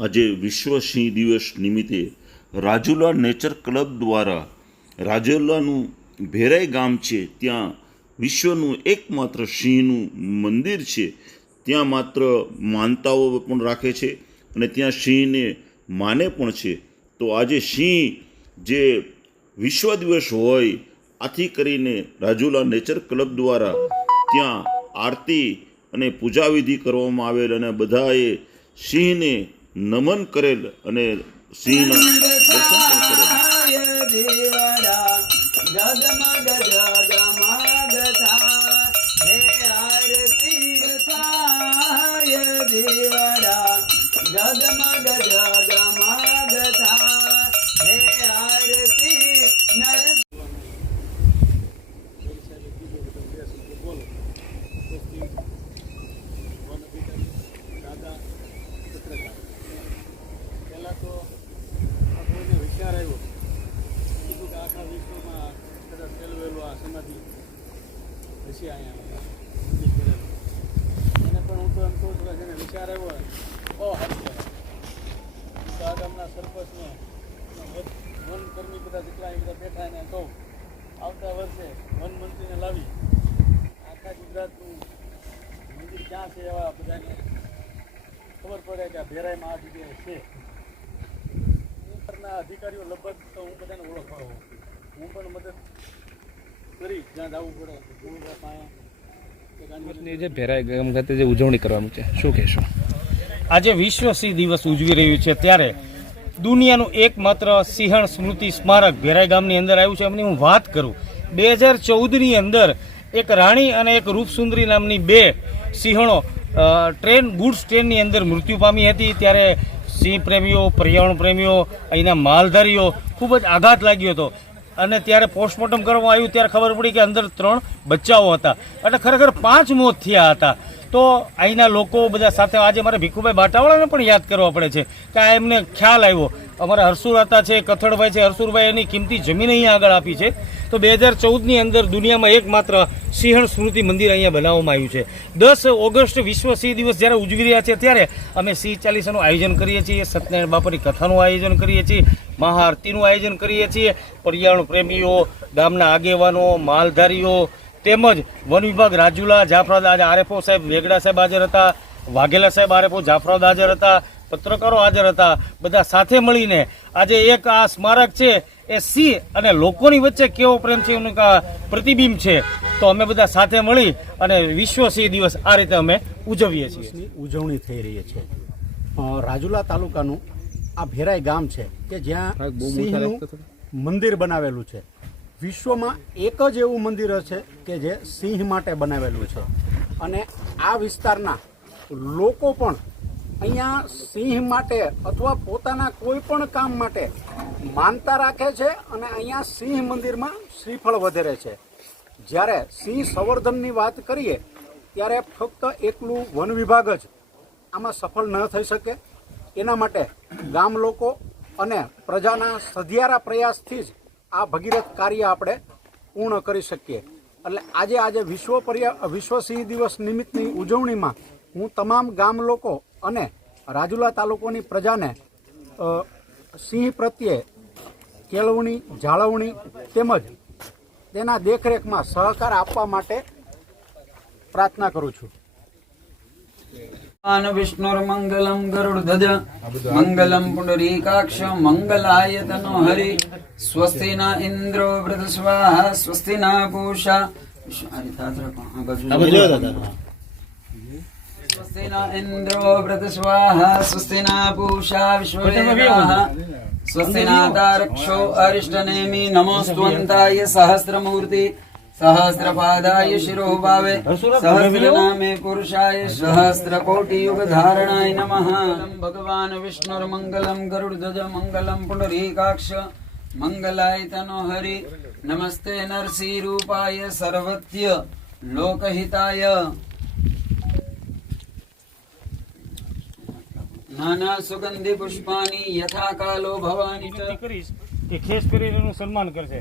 આજે વિશ્વ સિંહ દિવસ નિમિત્તે રાજુલા નેચર ક્લબ દ્વારા રાજુલાનું ભેરાઈ ગામ છે, ત્યાં વિશ્વનું એકમાત્ર સિંહનું મંદિર છે, ત્યાં માત્ર માનતાઓ પણ રાખે છે અને ત્યાં સિંહને માને પણ છે. તો આજે સિંહ જે વિશ્વ દિવસ હોય, આથી કરીને રાજુલા નેચર ક્લબ દ્વારા ત્યાં આરતી અને પૂજાવિધિ કરવામાં આવેલ અને બધાએ સિંહને નમન કરેલ અને સિંહના દર્શન પણ કરેલ. હશે અહીંયા એને પણ હું તો કે વિચાર આવ્યો બહુ કહેવાય આ ગામના સરપંચને અને વન બધા જેટલા બધા બેઠા એને કહું, આવતા વર્ષે વન મંત્રીને લાવી. આખા ગુજરાતનું મંદિર ક્યાં છે એવા બધાને ખબર પડે કે આ ભેરાઈમાં આ જગ્યાએ છે. ઉપરના અધિકારીઓ લગભગ તો હું બધાને ઓળખવા હું પણ મદદ જે ભેરાઈ ગામ ખાતે જે ઉજવણી કરવાનું છે શું કહેશો? આજે વિશ્વ સિંહ દિવસ ઉજવી રહ્યું છે ત્યારે દુનિયાનું એકમાત્ર સિંહણ સ્મૃતિ સ્મારક ભેરાય ગામની અંદર આવ્યું છે. એમની હું વાત કરું. બે હજાર ચૌદની અંદર એક રાણી અને એક રૂપસુંદરી નામની બે સિંહણો ટ્રેન ગુડ્સ ટ્રેનની અંદર મૃત્યુ પામી હતી. ત્યારે સિંહ પ્રેમીઓ પર્યાવરણ પ્રેમીઓ અહીંના માલધારીઓ ખૂબ જ આઘાત લાગ્યો હતો. અને ત્યારે પોસ્ટમોર્ટમ કરવામાં આવ્યું ત્યારે ખબર પડી કે અંદર ત્રણ બચ્ચાઓ હતા. એટલે ખરેખર પાંચ મોત થયા હતા. તો અહીંના લોકો બધા સાથે આજે મારે ભીખુભાઈ બાટાવાળાને પણ યાદ કરવા પડે છે કે આ એમને ખ્યાલ આવ્યો. અમારા હરસુર હતા છે, કથળભાઈ છે. હરસુરભાઈ એની કિંમતી જમીન અહીંયા આગળ આપી છે. તો બે હજાર ચૌદની અંદર દુનિયામાં એકમાત્ર સિંહણ સ્મૃતિ મંદિર અહીંયા બનાવવામાં આવ્યું છે. દસ ઓગસ્ટ વિશ્વ સિંહ દિવસ જ્યારે ઉજવી રહ્યા છે ત્યારે અમે સિંહ ચાલીસાનું આયોજન કરીએ છીએ, સત્યનારાયણ બાપાની કથાનું આયોજન કરીએ છીએ, મહાઆરતીનું આયોજન કરીએ છીએ, પર્યાવરણ પ્રેમીઓ, ગામના આગેવાનો, માલધારીઓ, તેમજ વન વિભાગ રાજુલા જાફરાદ આજે આરએફઓ સાહેબ, વેગડા સાહેબ હાજર હતા, વાઘેલા સાહેબ આરએફઓ જાફરાદ હાજર હતા, પત્રકારો હાજર હતા, બધા સાથે મળીને આજે એક આ સ્મારક છે એ સિંહ અને લોકોની વચ્ચે કેવો પ્રેમ છે એનું પ્રતિબિંબ છે. તો અમે બધા સાથે મળી અને વિશ્વ સિંહ દિવસ આ રીતે અમે ઉજવીએ છીએ. ઉજવણી થઈ રહી છે. રાજુલા તાલુકાનું આ ભેરાઈ ગામ છે કે જ્યાં સિંહનું મંદિર બનાવેલું છે. વિશ્વમાં એક જ એવું મંદિર છે કે જે સિંહ માટે બનાવેલું છે. અને આ વિસ્તારના લોકો પણ અહીંયા સિંહ માટે અથવા પોતાના કોઈ પણ કામ માટે માનતા રાખે છે અને અહીંયા સિંહ મંદિરમાં શ્રીફળ વધેરે છે. જ્યારે સિંહ સંવર્ધનની વાત કરીએ, ત્યારે ફક્ત એકલું વન વિભાગ જ આમાં સફળ ન થઈ શકે. એના માટે ગામ લોકો અને પ્રજાના સધિયારા પ્રયાસથી જ આ ભગીરથ કાર્ય આપણે પૂર્ણ કરી શકીએ. એટલે આજે આજે વિશ્વ પર્યા, વિશ્વ સિંહ દિવસ નિમિત્તની ઉજવણીમાં હું તમામ ગામ લોકો અને રાજુલા તાલુકોની પ્રજાને સિંહ પ્રત્યે કેળવણી જાળવણી તેમજ તેના દેખરેખમાં સહકાર આપવા માટે પ્રાર્થના કરું છું. ભગવાન વિષ્ણુર્મંગલમ ગરુડધજ મંગલમ પુંડરીકાક્ષ મંગલાયતનો હરિ સ્વસ્તિ ના ઇન્દ્રો વૃધસ્વાહ સ્વસ્તિ ના પૂષા આ રીતે હાથ રાખો. આ બાજુ. સ્વસ્તિ ન ઇન્દ્રો વૃધસ્વાહ સ્વસ્તિ ન પૂષા વિશ્વવેદાઃ સ્વસ્તિ ન તારક્ષો અરિષ્ટનેમિ નમોસ્ત્વંતાય સહસ્રમૂર્તિ સહસ્રપાદાય શિરોભાવે સહસ્રનામે પુરુષાય સહસ્રકોટિયુગધારણાય નમઃ ભગવાન વિષ્ણુર્મંગલમ ગરુડધજ મંગલમ નાના સુગંધી પુષ્પાની યથા કાલો ભવાની કરીશ કે ખેસ કરીને એનું સન્માન કરશે.